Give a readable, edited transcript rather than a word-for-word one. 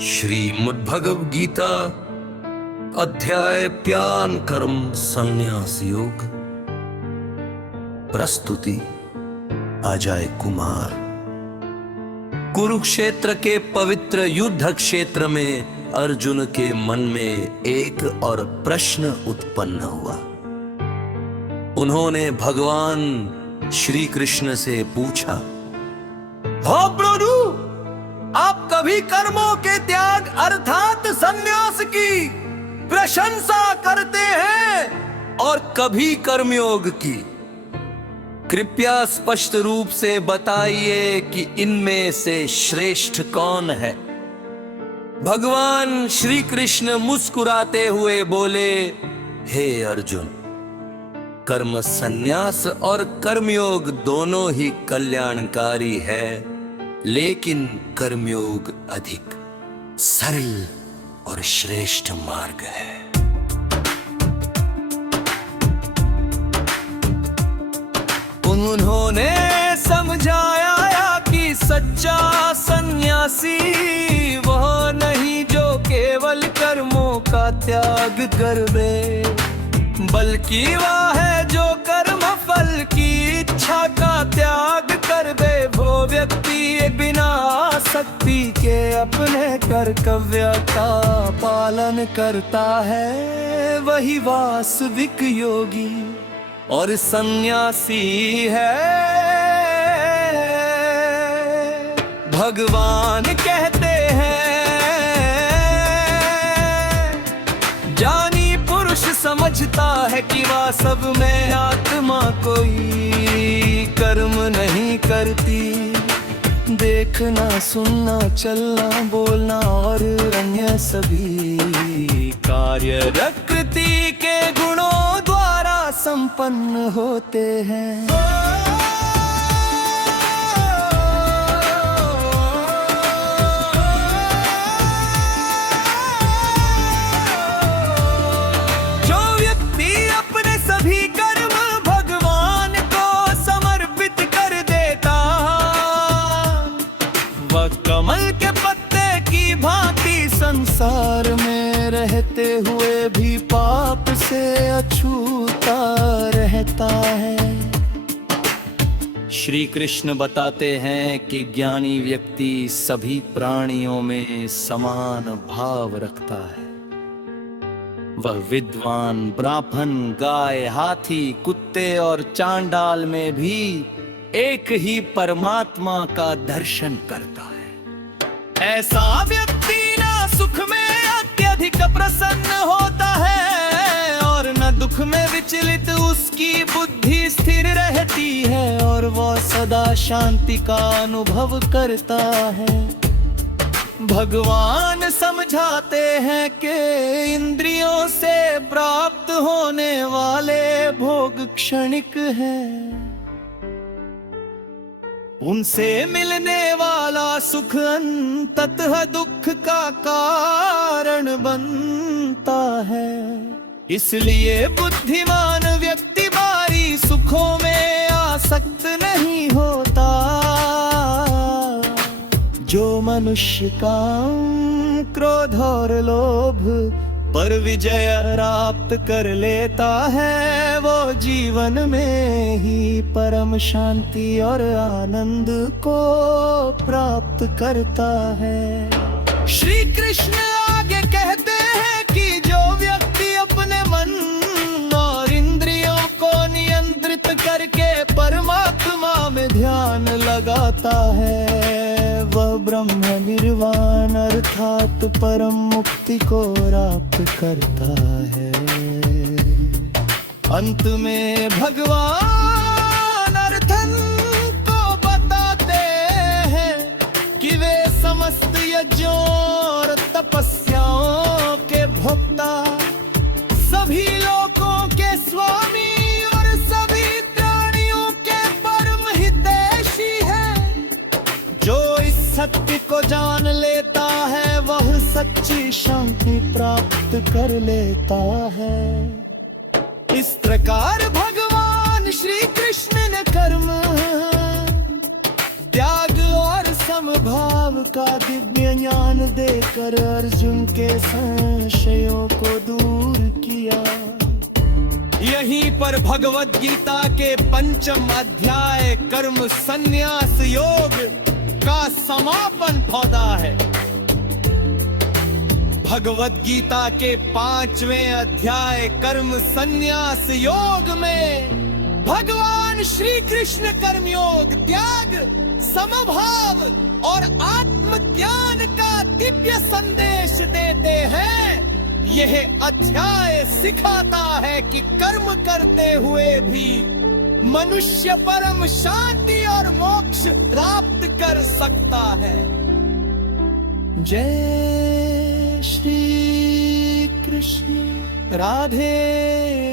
श्रीमद्भगवद गीता अध्याय ज्ञान कर्म संन्यास योग। प्रस्तुति अजय कुमार। कुरुक्षेत्र के पवित्र युद्ध क्षेत्र में अर्जुन के मन में एक और प्रश्न उत्पन्न हुआ। उन्होंने भगवान श्री कृष्ण से पूछा, हो प्रभु, आप कभी कर्मों के त्याग अर्थात संन्यास की प्रशंसा करते हैं और कभी कर्मयोग की। कृपया स्पष्ट रूप से बताइए कि इनमें से श्रेष्ठ कौन है। भगवान श्री कृष्ण मुस्कुराते हुए बोले, हे अर्जुन, कर्म संन्यास और कर्मयोग दोनों ही कल्याणकारी है, लेकिन कर्मयोग अधिक सरल और श्रेष्ठ मार्ग है। उन्होंने समझाया कि सच्चा सन्यासी वह नहीं जो केवल कर्मों का त्याग कर दे, बल्कि वह है जो कर्म फल की इच्छा का त्याग कर दे। वो व्यक्ति बिना आसक्ति के अपने कर्तव्य का पालन करता है, वही वास्तविक योगी और सन्यासी है। भगवान कहते हैं, ज्ञानी पुरुष समझता है कि वास्तव में आत्मा कोई कर्म नहीं करती। देखना, सुनना, चलना, बोलना और अन्य सभी कार्य प्रकृति के गुणों द्वारा संपन्न होते हैं। जो व्यक्ति अपने सभी कर्म भगवान को समर्पित कर देता, वह कमल के पत्ते की भांति संसार में रहते हुए भी पाप से अछूता रहता है। श्री कृष्ण बताते हैं कि ज्ञानी व्यक्ति सभी प्राणियों में समान भाव रखता है। वह विद्वान, ब्राह्मण, गाय, हाथी, कुत्ते और चांडाल में भी एक ही परमात्मा का दर्शन करता है। ऐसा व्यक्ति ना सुख में अत्यधिक प्रसन्न होता है और न दुख में विचलित उसकी बुद्धि स्थिर रहती है, और वह सदा शांति का अनुभव करता है। भगवान समझाते हैं कि इंद्रियों से प्राप्त होने वाले भोग क्षणिक हैं, उनसे मिलने वाला सुख अंततः दुख का कारण बनता है। इसलिए बुद्धिमान व्यक्ति बाहरी सुखों में आसक्त नहीं होता। जो मनुष्य काम, क्रोध और लोभ पर विजय प्राप्त कर लेता है, वो जीवन में ही परम शांति और आनंद को प्राप्त करता है। श्री कृष्ण आगे कहते हैं कि जो व्यक्ति अपने मन और इंद्रियों को नियंत्रित करके परमात्मा में ध्यान लगाता है, वह ब्रह्म निर्वाण अर्थात परम मुक्ति को प्राप्त करता है। अंत में भगवान अर्थन को बताते हैं कि वे समस्त यज्ञों और तपस्याओं के भोक्ता, सभी लोकों के स्वामी और सभी प्राणियों के परम हितैषी हैं। जो इस सत्य को जान लेता है, वह सच्ची शांति प्राप्त कर लेता है। इस प्रकार भगवान श्री कृष्ण ने कर्म, त्याग और समभाव का दिव्य ज्ञान देकर अर्जुन के संशयों को दूर किया। यहीं पर भगवत गीता के 5वें अध्याय कर्म संन्यास योग का समापन होता है। भगवत गीता के 5वें अध्याय कर्म संन्यास योग में भगवान श्री कृष्ण कर्मयोग, त्याग, समभाव और आत्मज्ञान का दिव्य संदेश देते हैं। यह अध्याय सिखाता है कि कर्म करते हुए भी मनुष्य परम शांति और मोक्ष प्राप्त कर सकता है। जय श्री कृष्ण। राधे